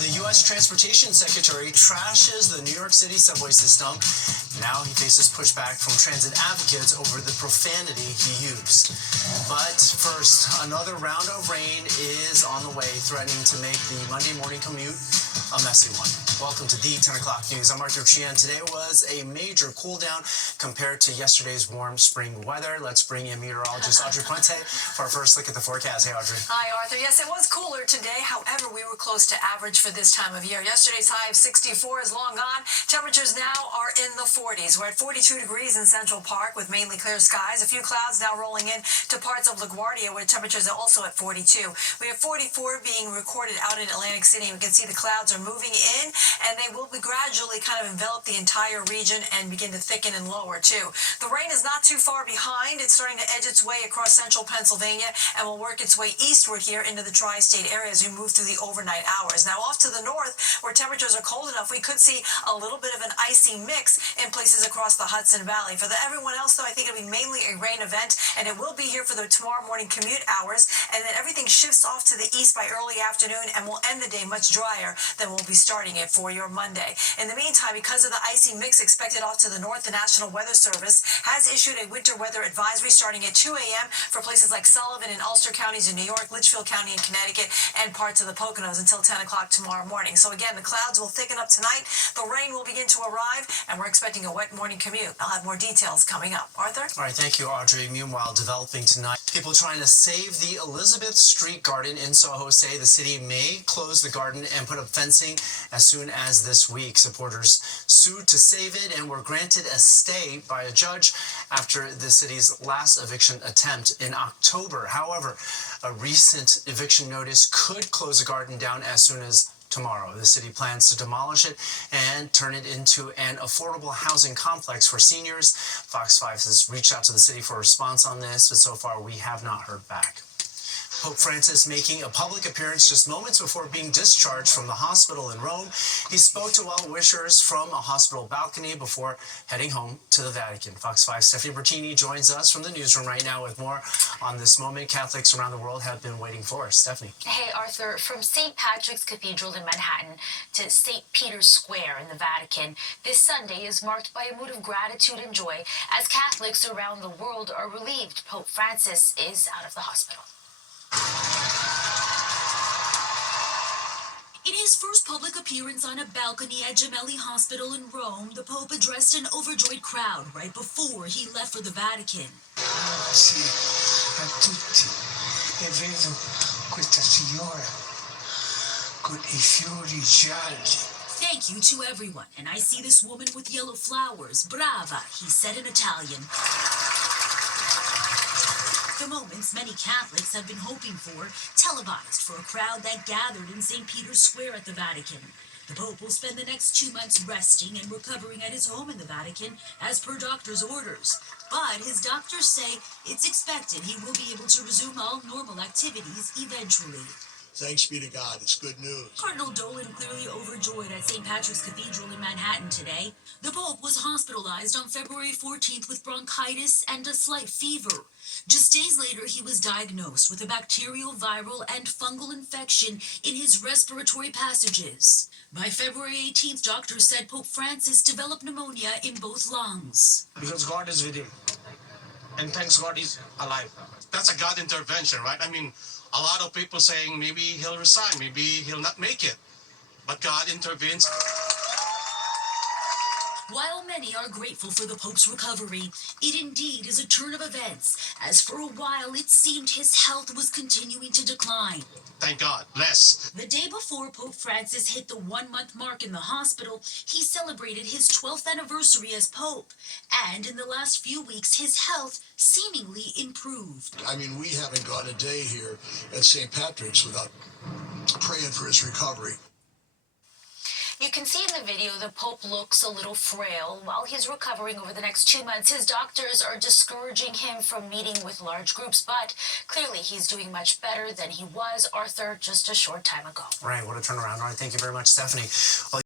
And the U.S. Transportation Secretary trashes the New York City subway system. Now he faces pushback from transit advocates over the profanity he used. But first, another round of rain is on the way, threatening to make the Monday morning commute a messy one. Welcome to the 10 o'clock news. I'm Arthur Chian. Today was a major cool down compared to yesterday's warm spring weather. Let's bring in meteorologist Audrey Puente for our first look at the forecast. Hey, Audrey. Hi, Arthur. Yes, it was cooler today. However, we were close to average for this time of year. Yesterday's high of 64 is long gone. Temperatures now are in the 40s. We're at 42 degrees in Central Park with mainly clear skies. A few clouds now rolling in to parts of LaGuardia where temperatures are also at 42. We have 44 being recorded out in Atlantic City. We can see the clouds are moving in, and they will be gradually kind of envelop the entire region and begin to thicken and lower too. The rain is not too far behind. It's starting to edge its way across central Pennsylvania and will work its way eastward here into the tri-state area as we move through the overnight hours. Now off to the north, where temperatures are cold enough, we could see a little bit of an icy mix in places across the Hudson Valley. For everyone else, though, I think it'll be mainly a rain event, and it will be here for the tomorrow morning commute hours, and then everything shifts off to the east by early afternoon and will end the day much drier than we'll be starting it for your Monday. In the meantime, because of the icy mix expected off to the north, the National Weather Service has issued a winter weather advisory starting at 2 a.m. for places like Sullivan and Ulster counties in New York, Litchfield County in Connecticut, and parts of the Poconos until 10 o'clock tomorrow morning. So again, the clouds will thicken up tonight, the rain will begin to arrive, and we're expecting a wet morning commute. I'll have more details coming up. Arthur? All right, thank you, Audrey. Meanwhile, developing tonight, people trying to save the Elizabeth Street Garden in Soho say the city may close the garden and put up fencing as soon as this week. Supporters sued to save it and were granted a stay by a judge after the city's last eviction attempt in October. However, a recent eviction notice could close the garden down as soon as tomorrow. The city plans to demolish it and turn it into an affordable housing complex for seniors. Fox 5 has reached out to the city for a response on this, but so far we have not heard back. Pope Francis making a public appearance just moments before being discharged from the hospital in Rome. He spoke to well-wishers from a hospital balcony before heading home to the Vatican. Fox 5's Stephanie Bertini joins us from the newsroom right now with more on this moment Catholics around the world have been waiting for. Stephanie. Hey, Arthur. From St. Patrick's Cathedral in Manhattan to St. Peter's Square in the Vatican, this Sunday is marked by a mood of gratitude and joy as Catholics around the world are relieved Pope Francis is out of the hospital. In his first public appearance on a balcony at Gemelli Hospital in Rome, the Pope addressed an overjoyed crowd right before he left for the Vatican. Sì, a tutti. E vedo questa signora con I fiori gialli. Thank you to everyone, and I see this woman with yellow flowers. Brava, he said in Italian. The moments many Catholics have been hoping for, televised for a crowd that gathered in St. Peter's Square at the Vatican. The Pope will spend the next 2 months resting and recovering at his home in the Vatican, as per doctor's orders. But his doctors say it's expected he will be able to resume all normal activities eventually. Thanks be to God, it's good news. Cardinal Dolan clearly overjoyed at St. Patrick's Cathedral in Manhattan today. The Pope was hospitalized on February 14th with bronchitis and a slight fever. Just days later, he was diagnosed with a bacterial, viral, and fungal infection in his respiratory passages. By February 18th, doctors said Pope Francis developed pneumonia in both lungs. Because God is with him. And thanks God he's alive. That's a God intervention, right? I mean, a lot of people saying maybe he'll resign, maybe he'll not make it. But God intervenes. While many are grateful for the Pope's recovery, it indeed is a turn of events, as for a while it seemed his health was continuing to decline. Thank God. Bless. The day before Pope Francis hit the 1-month mark in the hospital, he celebrated his 12th anniversary as Pope. And in the last few weeks, his health seemingly improved. I mean, we haven't gone a day here at St. Patrick's without praying for his recovery. You can see in the video the Pope looks a little frail. While he's recovering over the next 2 months, his doctors are discouraging him from meeting with large groups, but clearly he's doing much better than he was, Arthur, just a short time ago. Right, what a turnaround. All right, thank you very much, Stephanie. Well,